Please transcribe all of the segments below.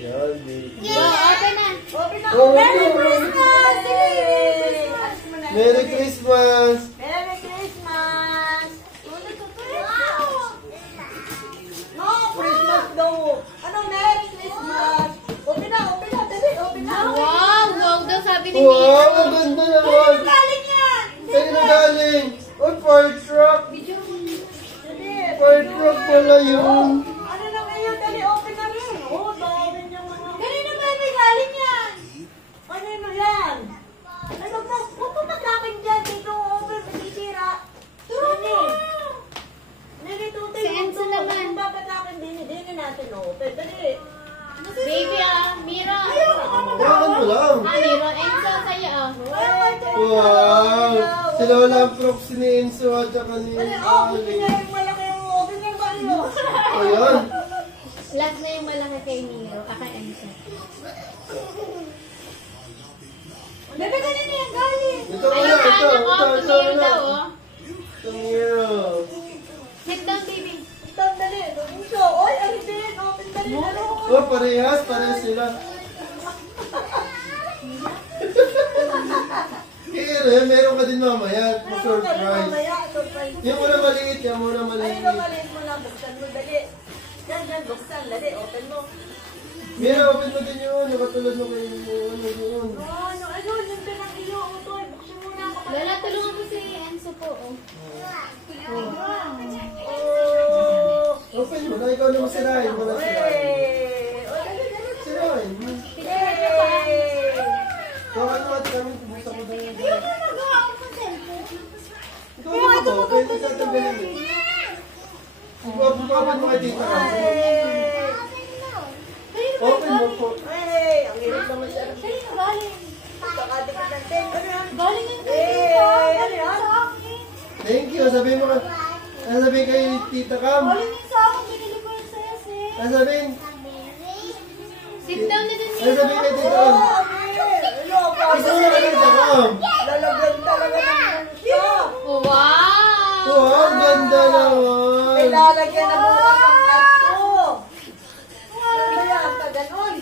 Yan, baby. Open na. Open na. Oh, Merry oh, Christmas! Merry Christmas! Merry Christmas! Wow! No, Christmas daw. Ano, Merry Christmas? Open na, dali, open na. Wow, wow daw sabi ni Wow, Mia. ang ganda Saan naman! galing yan? Sa'yo na galing! Oh, fire truck! Dali. Fire truck pala yun! Ano na ngayon? Dali, open na rin. Oh, dami niyang mga... Kanina ba may galing yan? Ano yan? Ano ba? Huwag mo maglaking dyan. Dito, open, masisira. Dali. Dali, tutay Si Enzo naman. Kung babatakin din natin, open. Dali. Baby Mira. Hawakan mo lang! Miro, Enzo sa'yo Wow! Si Lola ang proxy ni Enzo at saka ni Dali, open niya yung malaki yung open niya ba ano? Ayan! Last na yung malaki kay Miro. Kay Enzo. Bebe, kanina yung galing. Ito Ayun na, ito! paano ko? Ito Tumiro na! daw oh. Tumiro! Sit down baby. Stop, dali. Enzo, oy, ang hindi. Open, dali. Dali. Oh, parehas sila. Kaya meron ka din mamaya. Surprise. Surprise. Yung muna maliit, yung muna Ay, maliit. ito maliit mo lang. Buksan mo, dali. Yan, buksan. Dali, open mo. Mira, open mo din yun. Yung katulad mo kayo yun. Ano, yung pinang iyo. Ito, buksan mo na. Lola, tulungan mo si Enzo po oh. Oh. Open mo na, ikaw na masirahin mo na sirahin. Hey. Oh, dali. Sirahin mo. Hey. Bakit mo at kami pumunta ko doon. Ayun na nagawa ako sa cellphone. Ikaw na ba? Pwede sa tagalin mo. Ikaw mo kay Tita Ram. Open mo po. Hey, ang hirap naman siya. Saan ka galing? Kakadikit ng tent. Ano yan? Galing yung Hey, ano yan? Thank you. Sabihin mo ka. Sabihin kay Tita Cam. Galing yung sa akin. Binili ko yung sa'yo, sis. Sabihin. Sit down na din Sabihin Miro. kay Tita Cam. Ito na kay Tita Cam. Lalagyan talaga ng siya. Wow. Wow, ang ganda naman. May lalagyan na bukas ng tasto. Ano yan? Ganon.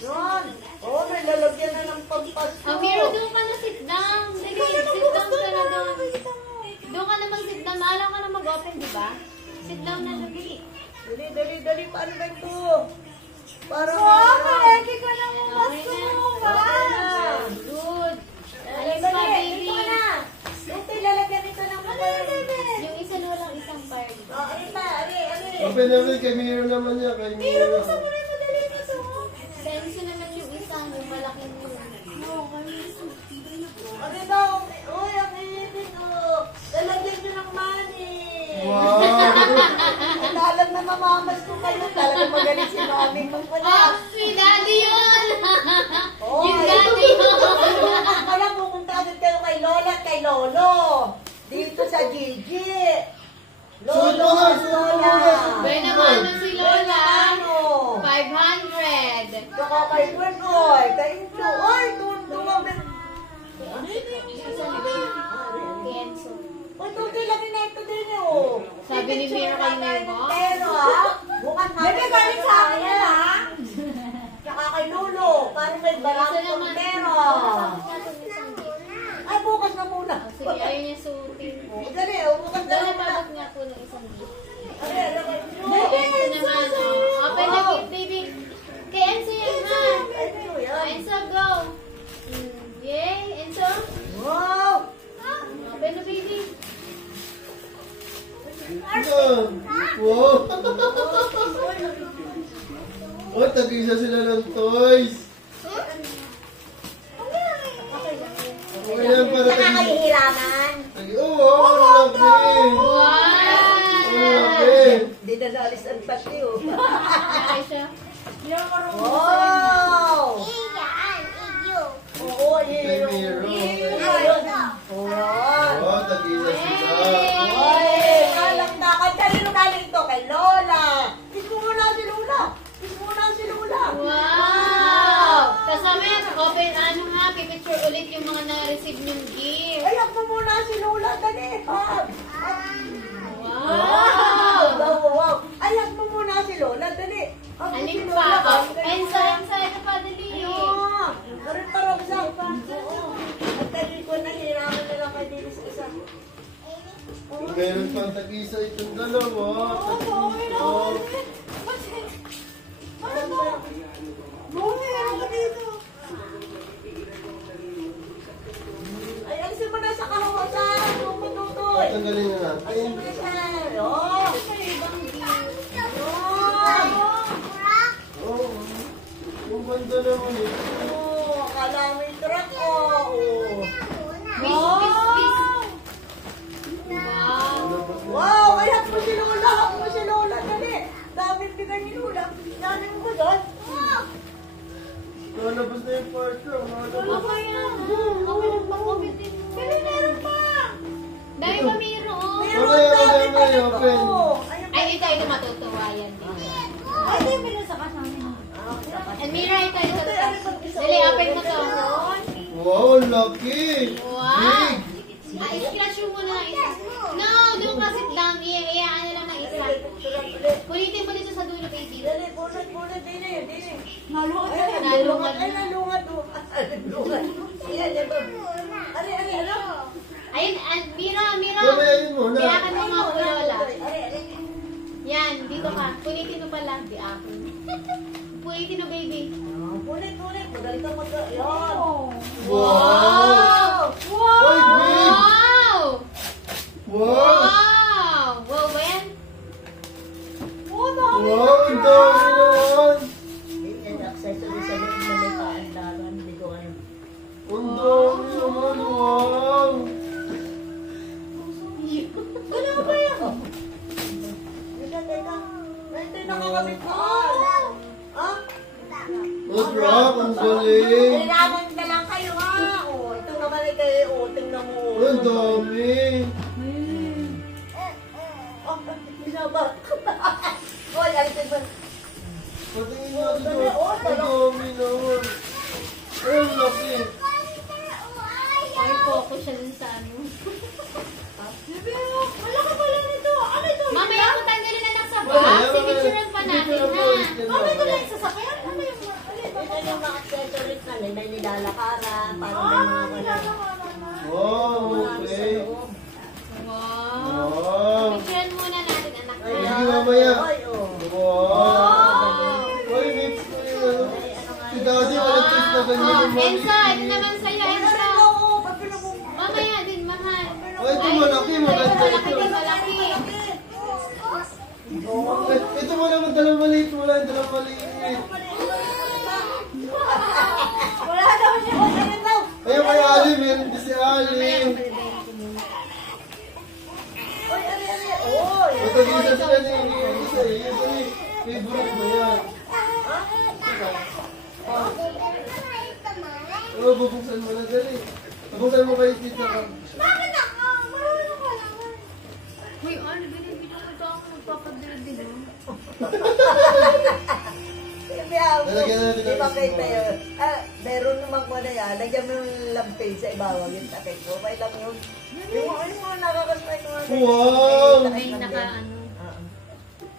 Yun. Oh, may lalagyan na ng pampasto. Miro, doon ka na sit down. Sige, sit down ka na doon. Doon ka na mag-sit down. Maalam ka na mag-open, di ba? Sit down na dali. Dali. Paano ba ito? Para ready ka na mo. Okay na. Good. Alis pa, baby. Ito na. Ito, lalagyan ito ng Yung isa na walang isang fire. Oh, ali. Open namin kay Miro naman niya. Kay Miro. Buksan mo rin madali nito. Senso naman yung isang, yung malaking yun. Ano daw? Uy, ang init oh. Lalagyan nyo ng money. Wow. Lalang na mamamas ko kayo. Talagang magaling si mami mo pala. Oh, si daddy yun! Oh, Yung daddy yun! Kaya pupunta agad kayo kay Lola at kay Lolo. Dito sa Gigi. Lolo, Lola. Bay naman na si Lola. Ano? 500. Saka kay Gwen, oy. Kay Incho. Oy, tumabit. Kenzo. Uy, tuti lang na ito din oh. Sabi ni Mira kay Memo. Pero ha? Bukan natin. Bebe, galing sa akin yan ha? Tsaka kay Lolo. Parang may barang Isa naman. pero. Ay, bukas na muna. Sige, ayaw niya suotin. Dali, bukas na Dala muna. pabot nga po ng isang gift. Ay, kay Ito naman, oh. Open na gift, baby. Kay Enzo yan, ha? Enzo, yan. Enzo, go. Yay, Enzo. Wow! Open na, baby. Wow. Oh, tag-isa sila ng toys. Okay yan para Saka tag-isa. kayo hiraman. Oo, ang laki. Wow! Ang laki. Hindi na naalis ang pati oh. Okay siya. Wow! Oo, Kay Miro. Oh, tag-isa sila. Oy, alam na. Kay kanino galing to? Kay Lola. Kiss mo muna si Lola. Kiss mo muna si Lola. Wow! Kasama yan, open, ano nga, pipicture ulit yung mga na-receive niyong gift. Ayak mo muna si Lola. Dali. Wow! Wow! Ayak mo muna si Lola. Dali. Alin pa? Ensa, ito pa, dali. Karoon pa rin sa at dali ko nahihiraman na lang kay Dennis isa. Meron pang tag-isa itong dalawa. Oh. Ay, alisin mo na sa kahawasan. Tumututoy. Tanggalin na natin. Alisin mo na siya. Oh. Oh. Yung banda naman eh. Oh, akala mo yung truck. Oh. Wow. Wow, ay hap mo si Lola. Hap mo si Lola. Dali. Daming bigay ni Lola. Daming mo doon. Lalabas na yung part ko. Wala pa yan. Kaya meron pa. Dahil pa mayroon. Meron Okay, dami okay, pa rin open. ako. Ay, ito matutuwa yan. Ay, di mo na sa kasama. And Mira, ito. Dali, open mo to. Wow, lucky! Wow. Big! I-scratch mo muna ng isa. No, doon ka sit down. Ano lang ng isa. Pulitin mo dito sa dulo, baby. Dali, bunot, dili. Nalungat. Ay, nalungat. Nalungat. Ayan, yan. Ano? Ayun, Mira. Gamayin mo na. Biyakan mo nga ako, Lola. Ari. Yan, dito ka. Punitin mo pala. Di ako. Punitin mo, baby. Bunot. Magaling ka Yan. Wow! Oy, big! Wow! Wow! Wow ba yan? Wow, ang dami naman! Yan, accessory sa loob na may paandaran. Hindi ko ano. Ang dami naman, wow! Wala ba yan? Teka. Ito yung nakakamit ko. Ha? Oh, drop, ang galing! Kailangan na lang kayo ha. Ito naman ay kayo. Tingnan mo. Ang dami! Binaba. Hoy, alisin mo. Patingin natin ito. Ang dami naman! Ay, ang laki! Ay, focus siya dun sa ano. Wala ka pala nito. Ano ito? Mamaya ko tanggalin na lang sa box. Picturean pa natin, ha? Mami ko lang sasakyan. Ano yung mga? Ito yung mga accessories na may nilalakaran. Parang may mga wala. Wow, okay! Wow. Wow! Picturean muna natin, anak. Sige, Ha? mamaya! Ay, oh. Wow! Uy, mix ko yung ano. Si Daddy, walang twist na ganyan yung mami. Ensa, ito naman sa'yo, Ensa. Mamaya din, mahal. Ay, ito malaki, maganda Malaki ito. din, malaki. Ito mo naman, dalang maliit mo lang, dalang maliit. Wala naman siya. Ayun daw. Ayun kay Ali, meron din si Ali. Oy, ari. Oy. Matag-isa sila ni isa eh. Ito ni favorite mo yan. Oo, bubuksan mo na dali. Bubuksan mo kayo dito ka. Bakit ako? Marunong ka naman. Uy, ano, binibito ko ito ako magpapadala. Lalagyan natin ng Ipakita ismo. yun. Meron naman ko na yan. Lagyan mo yung lampay sa ibabaw yung takip ko. May lang yun. Yung mga nakakasmay ko. Wow! Ay, naka ano.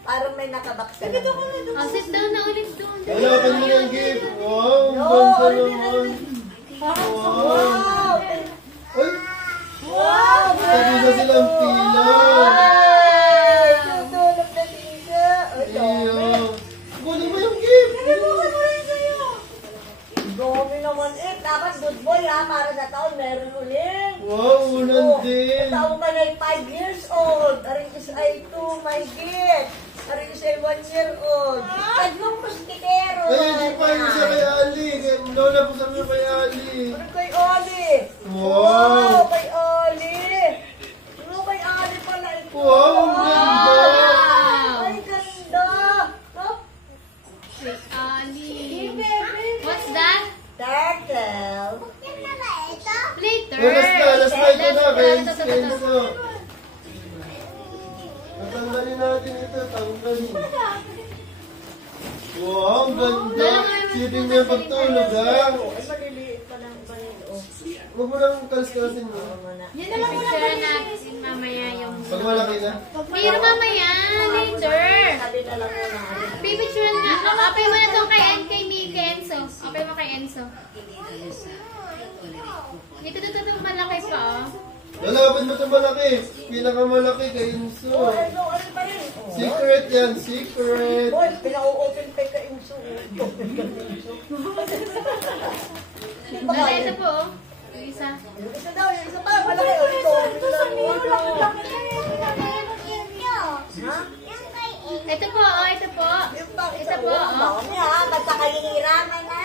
Parang may nakabaksa. Sige, doon ko na doon. Sit down na ulit doon. Hanapan mo ng gift. Wow, ang ganda naman. Wow! Ay, Wow! tag-isa silang pila. Ay! Tutulog na siya. Iyo. Kunin mo yung gift. Dami naman eh. Dapat good boy ha. Para sa taon meron ulit. Wow, unan din. Taon ka na 5 years old. Aring is ay 2, my gift. Aring is ay 1 year old. Taglong muskitero. Ayun, pa yung sa kay Ali. Lola po sa mga kay Ali. Ano kay Oli? Wow. Kay Oli. Ano kay Oli pala ito? Wow, ang ganda. Ay, ganda. No? Wait, Ali. Baby. What's that? Turtle. Later. Alas na ito na. Kaya Ito. Enzo. Tatanggalin natin ito. Tanggalin. Wow, ang ganda. Sipin niya pagtulog ha. Ay, maliliit pa lang ba yun? Oh. Huwag mo lang kalas-kalasin mo. Yan na lang muna. Picture natin mamaya yung... Pag malaki na. Pero mamaya, later. Sabi na lang muna. Pipicture na. Apay mo na to kay Enzo. Apay mo kay Enzo. Dito malaki pa, oh. Lalapin mo ito malaki. Pinakamalaki kay Inso. Ano pa rin? Secret yan, secret. Boy, pinaka-open pay ka Inso. Lala, ito po, oh. Yung isa. Yung isa daw, yung isa pa. Malaki. O, ito. Ha? Ito po, oh. Ito po. Yung pa, Ito po, oh. Baon niya, basta kahihiraman na.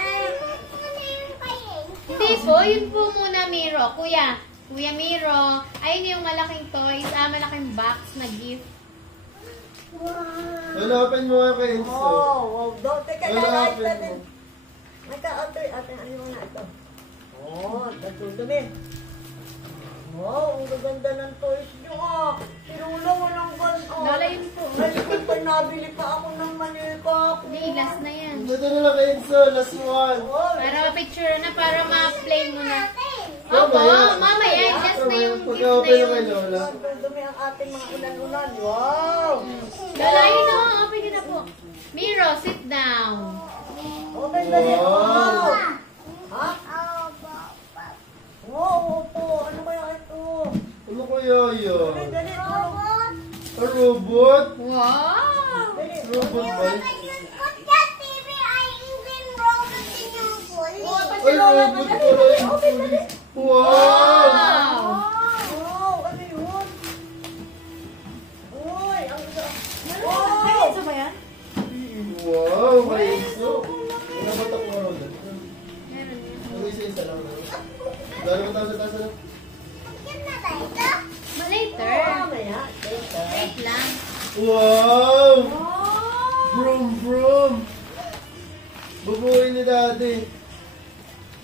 Hindi po, yun po muna, Miro. Kuya Miro. Ayun yung malaking toys. Malaking box na gift. Lalapin mo nga kay Inso. Wow. Teka, lalait Lalapin natin. mo. Ate, ano mo na ito? Nagdudumi. Wow, ang gaganda ng toys niyo, Sinula, walang ganun, Lola, yun po. Ay, kung nabili pa ako ng manika. Hindi, last na yan. Dito na lang kay Inso, last one. Para ma-picture na, para ma-play mo na. Mamaya. Mamaya, last na yung gift na Pagka-open yun. mo kay Lola. Nagdudumi ang ating mga ulan-ulan. Wow! Lola, yun na, open ka na po. Miro, sit down. Open dali. Wow. Wow! Ha? Wow, opo. Ano kaya ito? Ano kaya yun? Dali. A robot? Wow! Dali. Robot ba? Oh, Ay, si Lola. robot Dali, pala dali. yun. Open, dali. Wow! Wow! Wow, ano yun? Uy, ang wow! Ito ba yan? Wow, kay Inso. Inabat ako nga Lola. Meron yan. Ano isa-isa lang na? Lalo mo tayo sa tasa na? Later. Mamaya. Wait lang. Wow! Wow! Vroom! Bubuhay ni Daddy.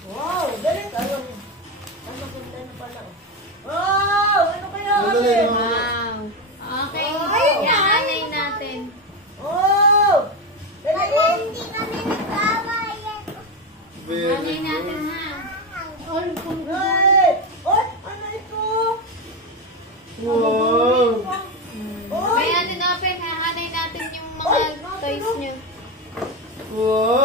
Wow! Galing! Ano ganda na pala? Wow! Ano kaya Ano kasi? na Wow. Okay. Ayun na. Yaanay natin. Wow! Dali! Very Yaanay natin, good. ha? Ay! Oy! Ano ito? Wow! Oy! Kaya natin open, hahanay natin yung mga toys nyo. Wow!